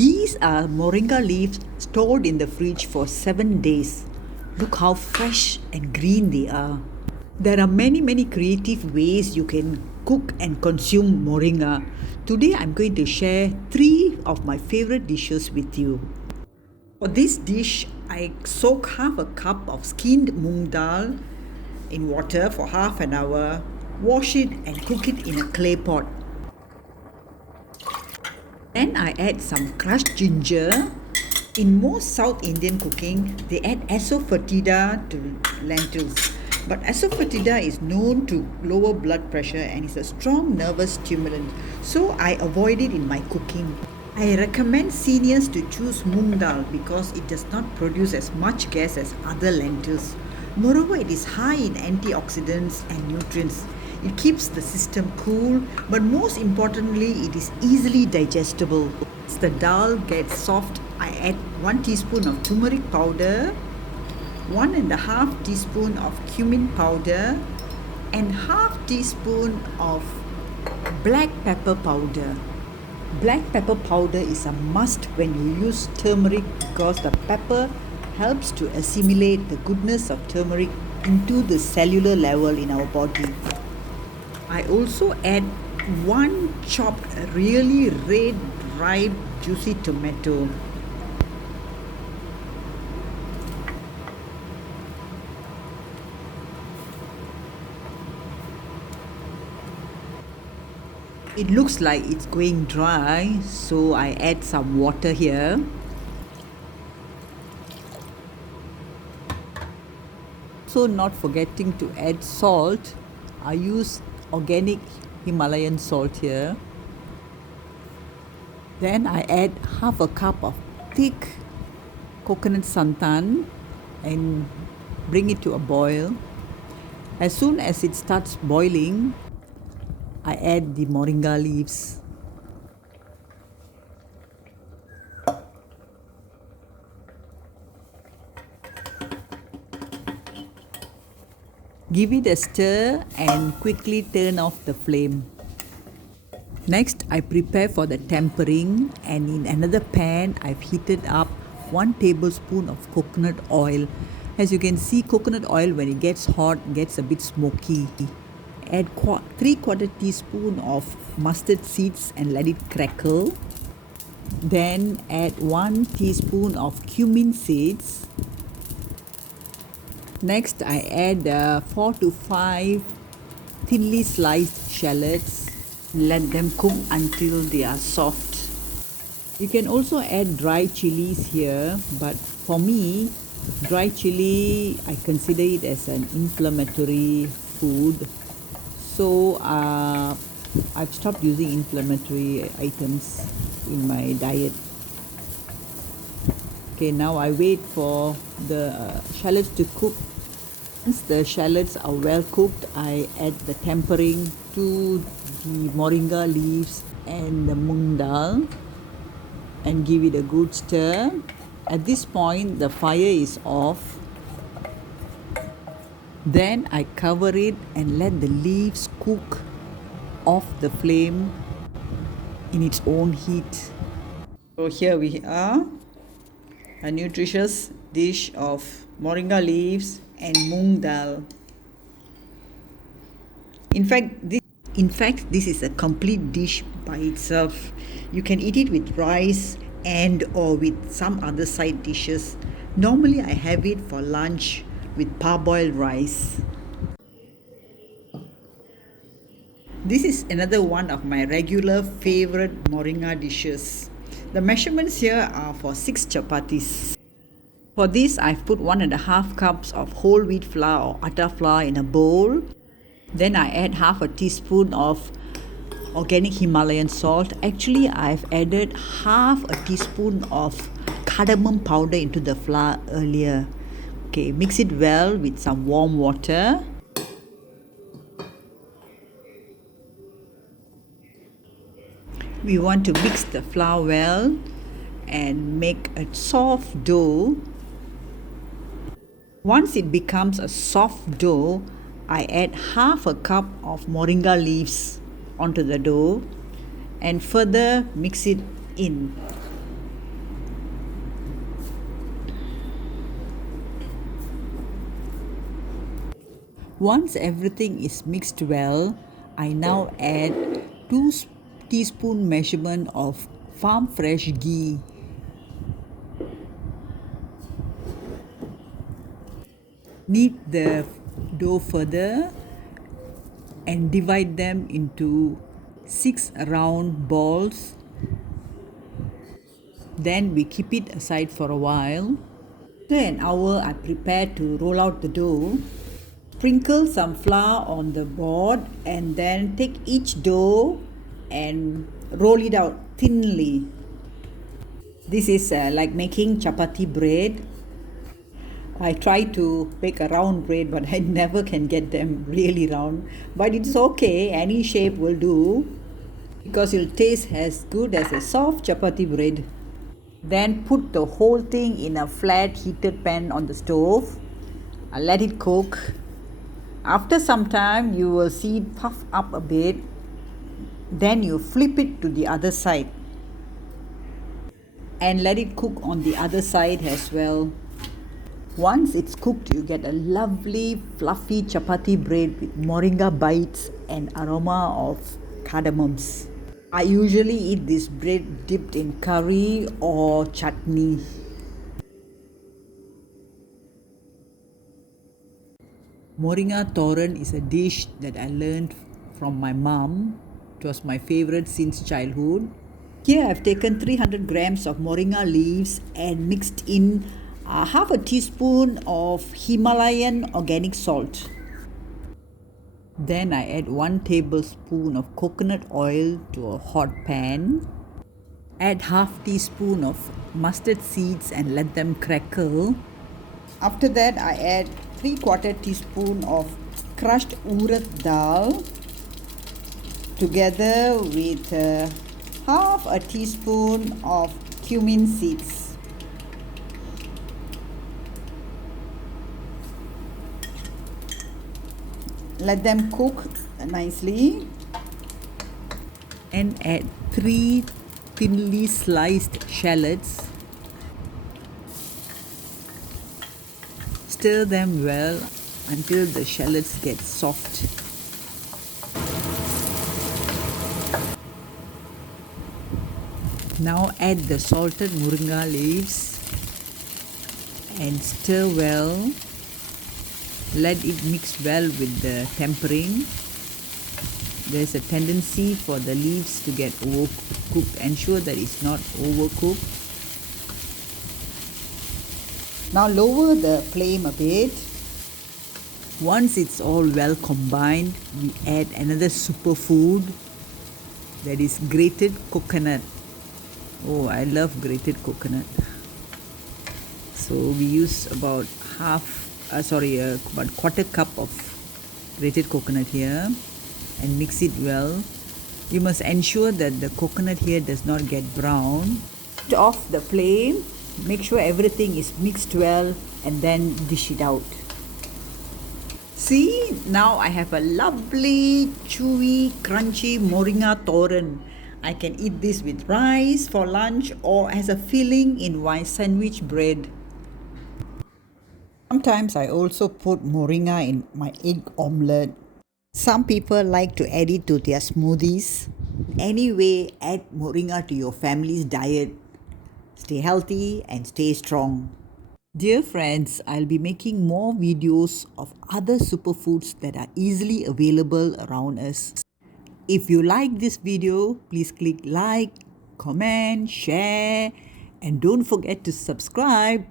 These are moringa leaves stored in the fridge for 7 days. Look how fresh and green they are. There are many creative ways you can cook and consume moringa. Today I'm going to share 3 of my favorite dishes with you. For this dish, I soak half a cup of skinned moong dal in water for half an hour, wash it and cook it in a clay pot. Then I add some crushed ginger. In most South Indian cooking, they add asafoetida to lentils. But asafoetida is known to lower blood pressure and is a strong nervous stimulant, so I avoid it in my cooking. I recommend seniors to choose moong dal because it does not produce as much gas as other lentils. Moreover, it is high in antioxidants and nutrients. It keeps the system cool, but most importantly, it is easily digestible. As the dal gets soft, I add 1 teaspoon of turmeric powder, 1.5 teaspoon of cumin powder, and half teaspoon of black pepper powder. Black pepper powder is a must when you use turmeric because the pepper helps to assimilate the goodness of turmeric into the cellular level in our body. I also add 1 chopped really red ripe juicy tomato. It looks like it's going dry, so I add some water here. So not forgetting to add salt. I use organic Himalayan salt here. Then I add half a cup of thick coconut santan and bring it to a boil. As soon as it starts boiling, I add the moringa leaves. Give it a stir and quickly turn off the flame. Next, I prepare for the tempering, and in another pan, I've heated up 1 tablespoon of coconut oil. As you can see, coconut oil when it gets hot gets a bit smoky. Add 3/4 teaspoon of mustard seeds and let it crackle. Then add 1 teaspoon of cumin seeds. Next, I add 4 to 5 thinly sliced shallots. Let them cook until they are soft. You can also add dry chilies here, but for me, dry chili, I consider it as an inflammatory food. So I've stopped using inflammatory items in my diet. Okay, now I wait for the shallots to cook. Once the shallots are well cooked, I add the tempering to the moringa leaves and the moong dal and give it a good stir. At this point, the fire is off. Then I cover it and let the leaves cook off the flame in its own heat. So here we are, a nutritious dish of moringa leaves and moong dal. In fact, this is a complete dish by itself. You can eat it with rice and or with some other side dishes. Normally I have it for lunch with parboiled rice. This is another one of my regular favorite moringa dishes. The measurements here are for 6 chapatis. For this, I've put 1.5 cups of whole wheat flour or atta flour in a bowl. Then I add half a teaspoon of organic Himalayan salt. Actually, I've added half a teaspoon of cardamom powder into the flour earlier. Okay, mix it well with some warm water. We want to mix the flour well and make a soft dough. Once it becomes a soft dough, I add half a cup of moringa leaves onto the dough and further mix it in. Once everything is mixed well, I now add 2 teaspoon measurement of farm fresh ghee. Knead the dough further and divide them into 6 round balls. Then we keep it aside for a while. After an hour, I prepare to roll out the dough. Sprinkle some flour on the board and then take each dough and roll it out thinly. This is like making chapati bread. I try to bake a round bread, but I never can get them really round. But it's okay, any shape will do because it'll taste as good as a soft chapati bread. Then put the whole thing in a flat heated pan on the stove. Let it cook. After some time, you will see it puff up a bit. Then you flip it to the other side and let it cook on the other side as well. Once it's cooked, you get a lovely fluffy chapati bread with moringa bites and aroma of cardamoms. I usually eat this bread dipped in curry or chutney. Moringa Tahran is a dish that I learned from my mom. It was my favorite since childhood. Here I've taken 300 grams of moringa leaves and mixed in half a teaspoon of Himalayan organic salt. Then I add 1 tablespoon of coconut oil to a hot pan. Add half teaspoon of mustard seeds and let them crackle. After that, I add 3/4 teaspoon of crushed urad dal together with half a teaspoon of cumin seeds. Let them cook nicely and add 3 thinly sliced shallots. Stir them well until the shallots get soft. Now add the salted moringa leaves and stir well. Let it mix well with the tempering. There's a tendency for the leaves to get overcooked. Ensure that it's not overcooked. Now lower the flame a bit. Once it's all well combined, we add another superfood, that is grated coconut. Oh, I love grated coconut. So we use about about 1/4 cup of grated coconut here and mix it well. You must ensure that the coconut here does not get brown. Put off the flame, make sure everything is mixed well and then dish it out. See, now I have a lovely, chewy, crunchy Moringa Tahran. I can eat this with rice for lunch or as a filling in my sandwich bread. Sometimes I also put moringa in my egg omelette. Some people like to add it to their smoothies. Anyway, add moringa to your family's diet. Stay healthy and stay strong. Dear friends, I'll be making more videos of other superfoods that are easily available around us. If you like this video, please click like, comment, share, and don't forget to subscribe.